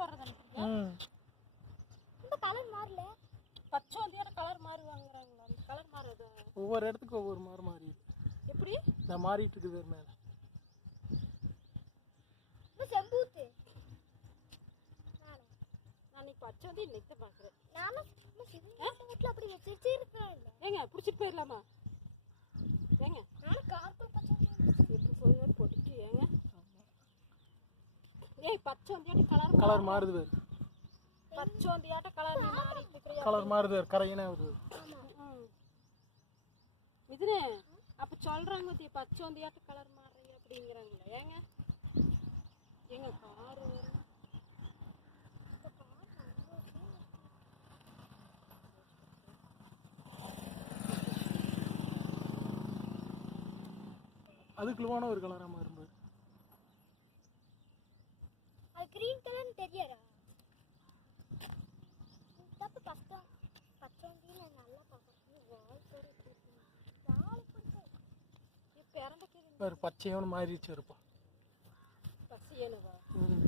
போடுறது இந்த கலர் மாறல. பச்சை வந்தியோட கலர் மாறி வாங்குறாங்களா? அந்த கலர் மாறுது. ஒவ்வொரு இடத்துக்கு ஒவ்வொரு மாதிரி மாறிடுது எப்படி? நான் மாறிட்டு இருக்குது வேறு மேலே. செம்பூத்து. இன்னைக்கு பச்சை வந்து இன்னைக்கு தான் பார்க்குறேன் நானும் வீட்டில் அப்படி வச்சிருச்சு இருக்கிறேன் இல்லை ஏங்க பிடிச்சிட்டு போயிடலாமா? ஏங்க நானும் கார்பல் பச்சை எப்படி சொல்லுங்க போட்டுட்டு ஏங்க ஏய் பச்சை வந்தியாட்ட கலர் கலர் மாறுது வேறு பச்சை வந்தியாட்ட கலர் மாறிட்டு கலர் மாறுது வேறு கரையினா வருது. இதுனே அப்ப சொல்றாங்க பாத்தியா, பச்சை வந்தியாட்ட கலர் மாறுறீங்க அப்படிங்கிறாங்களா. ஏங்க? ஏங்க காரு வரும் அதுக்குள்ளுவான ஒரு கலராக மாறும்போது கிரீன் கலர்னு தெரியாதா தப்பு கஷ்டம் பச்சை வந்து நான் நல்லா பார்க்குறேன் வேறு பச்சையோன்னு மாறிடுச்சு இருப்பா பச்சையனுவா ம்